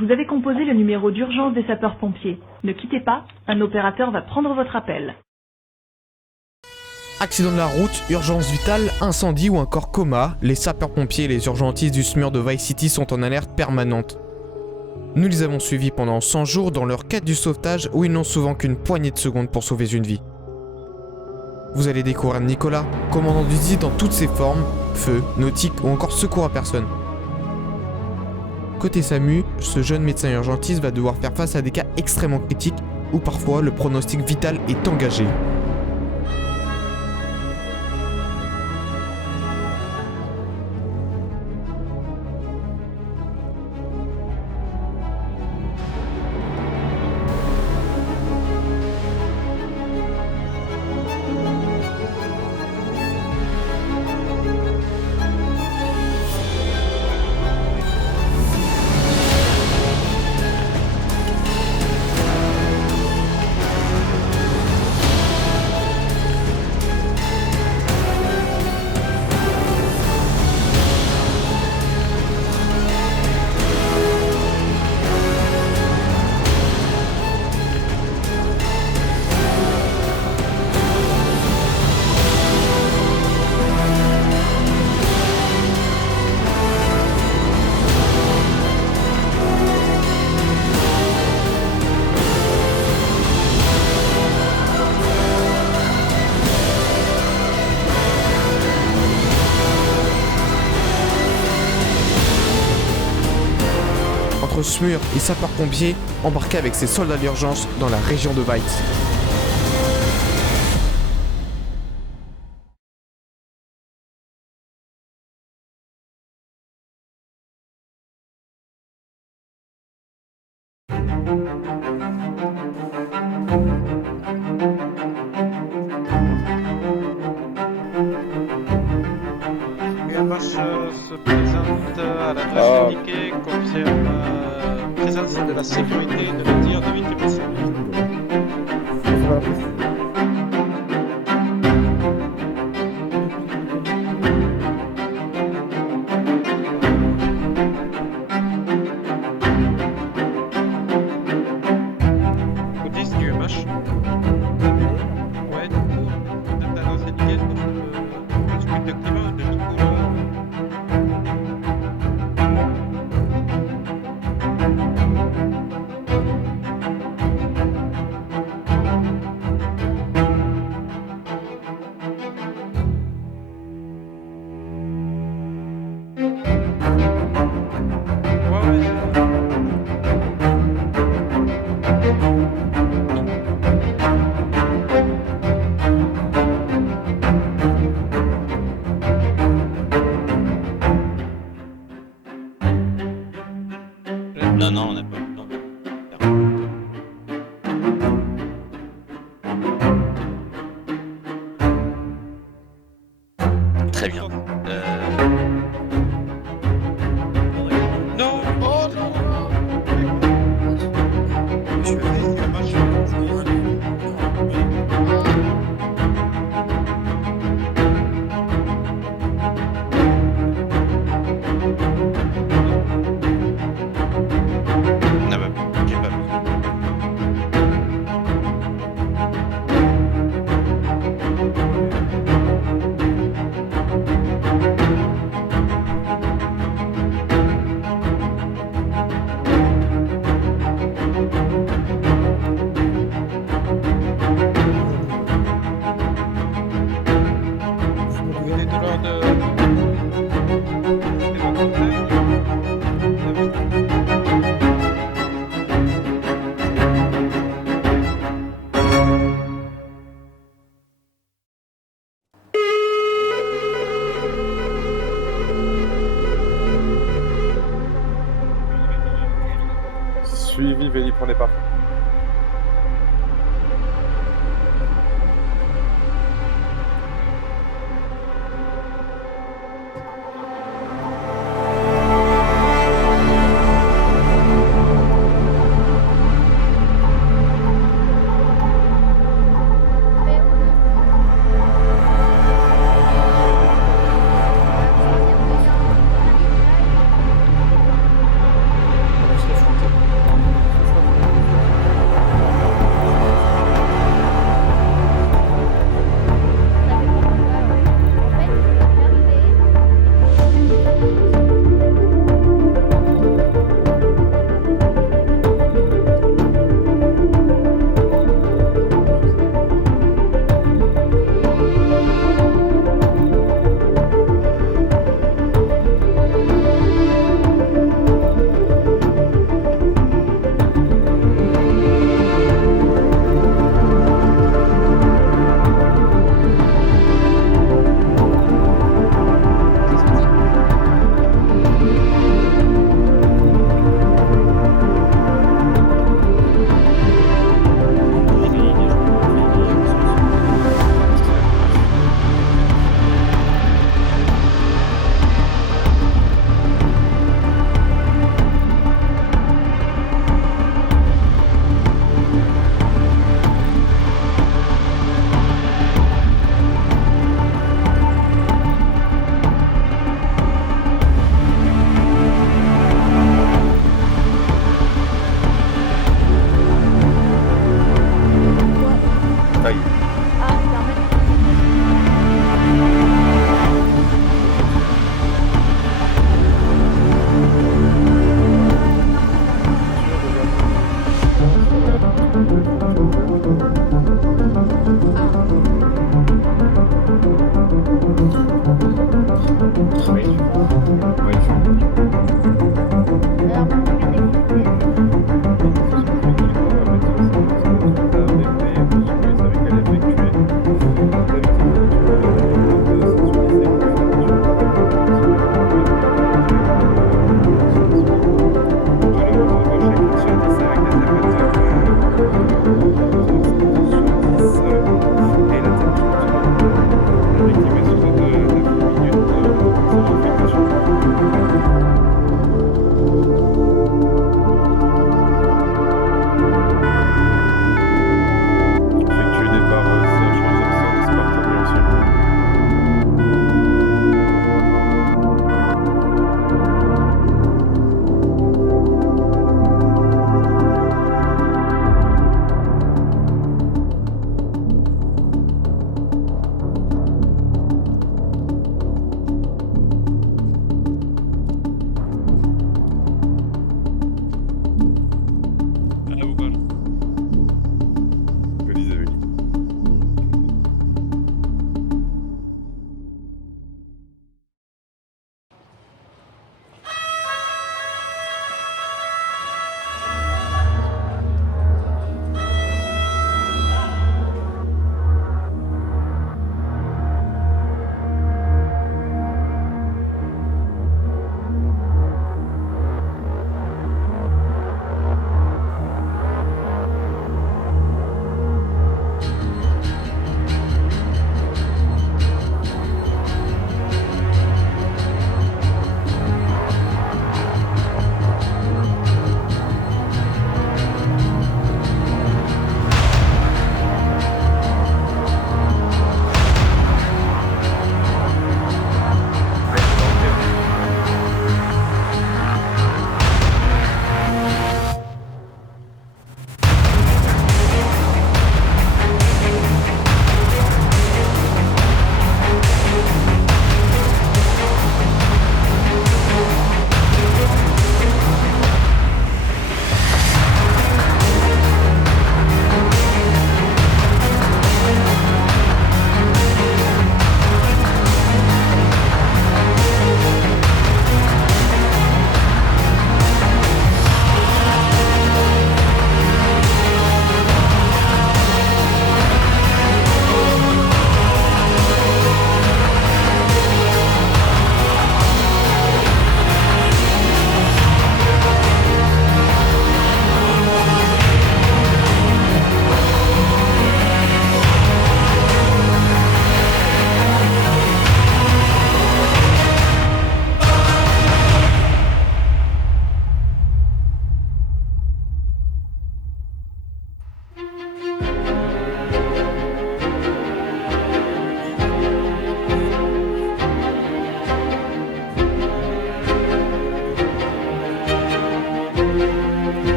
Vous avez composé le numéro d'urgence des sapeurs-pompiers. Ne quittez pas, un opérateur va prendre votre appel. Accident de la route, urgence vitale, incendie ou encore coma, les sapeurs-pompiers et les urgentistes du SMUR de Vice City sont en alerte permanente. Nous les avons suivis pendant 100 jours dans leur quête du sauvetage où ils n'ont souvent qu'une poignée de secondes pour sauver une vie. Vous allez découvrir Nicolas, commandant d'usine dans toutes ses formes, feu, nautique ou encore secours à personne. Côté SAMU, ce jeune médecin urgentiste va devoir faire face à des cas extrêmement critiques où parfois le pronostic vital est engagé. Entre SMUR et sapeurs-pompiers, embarqués avec ses soldats d'urgence dans la région de Vice. Gamache se présente à l'adresse indiquée, confirme présence de la sécurité de la tir de victime. Côté du Gamache. Ouais, du coup, vous êtes à l'adresse indiquée sur le script de climat de Nicolas. Non, on n'a pas eu le temps. Très bien. Non! Oh non! Monsieur Gamache. Non, bah, j'ai pas vu. Vous êtes de l'ordre de... Suivi, veuillez prenez pas.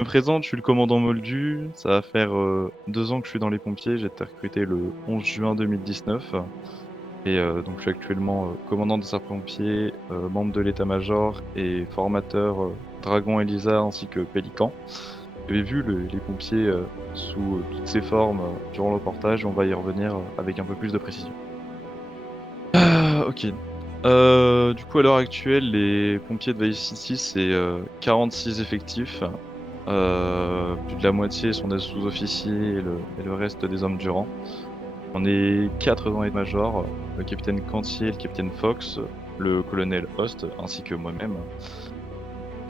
Je me présente, je suis le commandant Moldu. Ça va faire 2 ans que je suis dans les pompiers. J'ai été recruté le 11 juin 2019. Et donc je suis actuellement commandant des sapeurs-pompiers, membre de l'état-major et formateur Dragon Elisa ainsi que Pélican. Vous avez vu les pompiers sous toutes ces formes durant le reportage, on va y revenir avec un peu plus de précision. Ok. Du coup, à l'heure actuelle, les pompiers de Vice City, c'est 46 effectifs. Plus de la moitié sont des sous-officiers et le reste des hommes du rang. On est 4 dans les majors, le capitaine Cantier, le capitaine Fox, le colonel Host, ainsi que moi-même.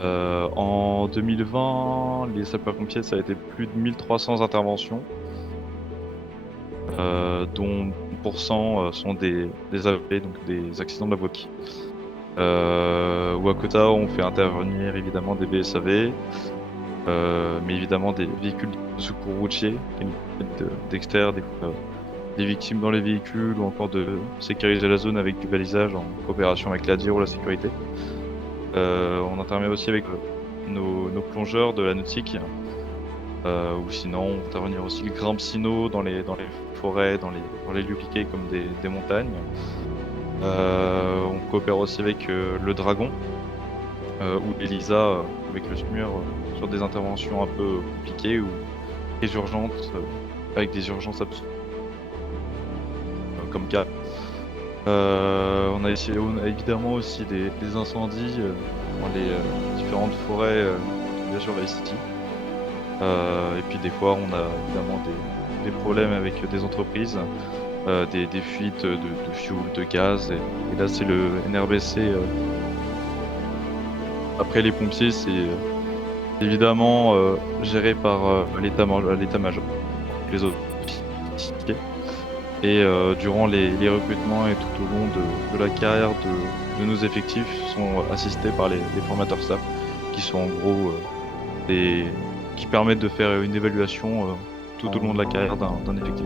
En 2020, les sapeurs-pompiers, ça a été plus de 1300 interventions, dont 1% sont des AVP, donc des accidents de la voie de vie. Wakota, on fait intervenir évidemment des BSAV, mais évidemment des véhicules de secours routiers qui nous permettent d'extraire des victimes dans les véhicules ou encore de sécuriser la zone avec du balisage en coopération avec l'ADIR ou la sécurité. On intervient aussi avec nos plongeurs de la nautique, ou sinon on va intervenir aussi le grimpe-sino dans les forêts, dans les lieux piqués comme des montagnes. On coopère aussi avec le Dragon ou l'Elisa avec le SMUR sur des interventions un peu compliquées ou très urgentes, avec des urgences absolues. Comme cas. On a évidemment aussi des incendies dans les différentes forêts, bien sûr Vice City. Et puis des fois on a évidemment des problèmes avec des entreprises, des fuites de fuel, de gaz. Et là c'est le NRBC. Après les pompiers, c'est évidemment géré par l'état-major, les autres officiers. Et durant les recrutements et tout au long de la carrière de nos effectifs sont assistés par les formateurs SAP qui sont en gros qui permettent de faire une évaluation tout au long de la carrière d'un effectif.